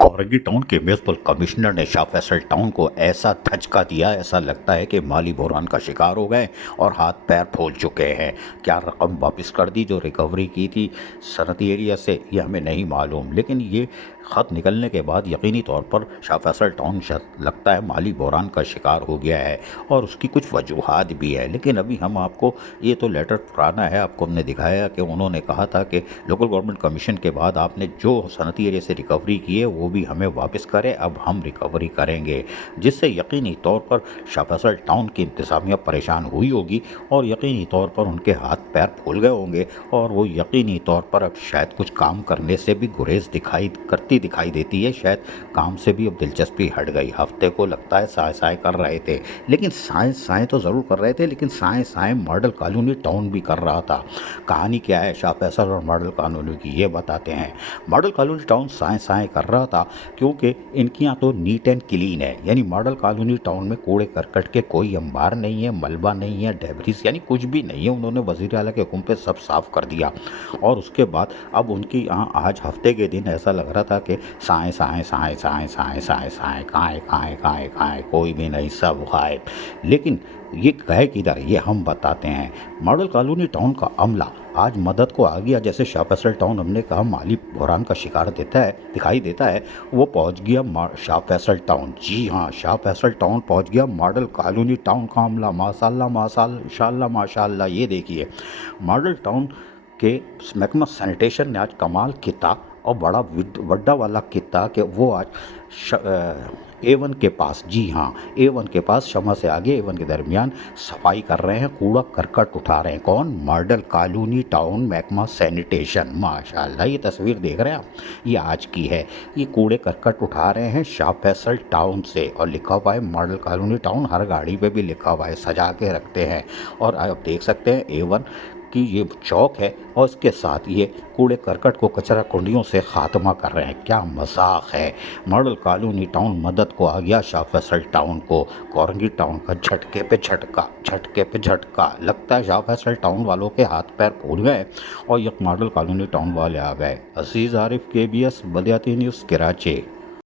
कॉरगी town के municipal commissioner ने Shah Faisal town को ऐसा धचका दिया, ऐसा लगता है कि माली बहरान का शिकार हो गए और हाथ पैर फूल चुके हैं। क्या रकम वापस कर दी जो रिकवरी की थी सनती एरिया से, ये हमें नहीं मालूम, लेकिन ये ख़त निकलने के बाद यकीनी तौर पर शाह फैसल टाउन लगता है माली बहरान का शिकार हो गया है और उसकी कुछ वजूहात भी है। लेकिन अभी हम आपको, ये तो लेटर पुराना है, आपको हमने दिखाया कि उन्होंने कहा था कि लोकल गवर्नमेंट कमीशन के बाद आपने जो सनती एरिया से रिकवरी की है वो भी हमें वापस करें, अब हम रिकवरी करेंगे, जिससे यकीनी तौर पर शाह फैसल टाउन की इंतज़ामिया परेशान हुई होगी और यकीनी तौर पर उनके हाथ पैर फूल गए होंगे और वो यकीनी तौर पर अब शायद कुछ काम करने से भी गुरेज दिखाई देती है, शायद काम से भी अब दिलचस्पी हट गई। हफ्ते को लगता है साए साए कर रहे थे, लेकिन साए साए तो ज़रूर कर रहे थे, लेकिन साए साए मॉडल कॉलोनी टाउन भी कर रहा था। कहानी क्या है शाह फैसल और मॉडल कॉलोनी की, ये बताते हैं। मॉडल कॉलोनी टाउन साए साए कर रहा था क्योंकि इनकी यहाँ तो नीट एंड क्लीन है, यानी मॉडल कॉलोनी टाउन में कूड़े करकट के कोई अंबार नहीं है, मलबा नहीं है, डेब्रिस यानी कुछ भी नहीं है। उन्होंने वज़ीर आला के हुक्म पे सब साफ़ कर दिया और उसके बाद अब उनकी यहाँ आज हफ्ते के दिन ऐसा लग रहा था कि साए साए साए साए साए साए साए काए काए काए काए, कोई भी नहीं, सब गायब। लेकिन ये गए किधर, ये हम बताते हैं। मॉडल कॉलोनी टाउन का अमला आज मदद को आ गया। जैसे शाह फैसल टाउन हमने कहा माली बहरान का शिकार दिखाई देता है, वो पहुंच गया शाह फैसल टाउन। जी हाँ, शाह फैसल टाउन पहुंच गया मॉडल कॉलोनी टाउन का अमला। माशाल्लाह माशाल्लाह माशाल्लाह। ये देखिए मॉडल टाउन के महकमा सैनिटेशन ने आज कमाल किया और बड़ा वड्डा वाला किया कि वो आज A1 के पास, जी हाँ, A1 के पास शमा से आगे A1 के दरमियान सफाई कर रहे हैं, कूड़ा करकट उठा रहे हैं। कौन? मॉडल कॉलोनी टाउन महकमा सैनिटेशन। माशाल्लाह, ये तस्वीर देख रहे हैं आप, ये आज की है। ये कूड़े करकट उठा रहे हैं शाह फैसल टाउन से और लिखा हुआ है मॉडल कॉलोनी टाउन, हर गाड़ी पे भी लिखा हुआ है, सजा के रखते हैं। और आप देख सकते हैं A1 कि ये चौक है और इसके साथ ये कूड़े करकट को कचरा कुंडियों से ख़ात्मा कर रहे हैं। क्या मजाक है। मॉडल कॉलोनी टाउन मदद को आ गया शाह फैसल टाउन को। कॉरगी टाउन का झटके पे झटका। लगता है शाह फैसल टाउन वालों के हाथ पैर फूल गए और ये मॉडल कॉलोनी टाउन वाले आ गए। अजीज़ आरिफ, KBS बलियाती न्यूज़, कराची।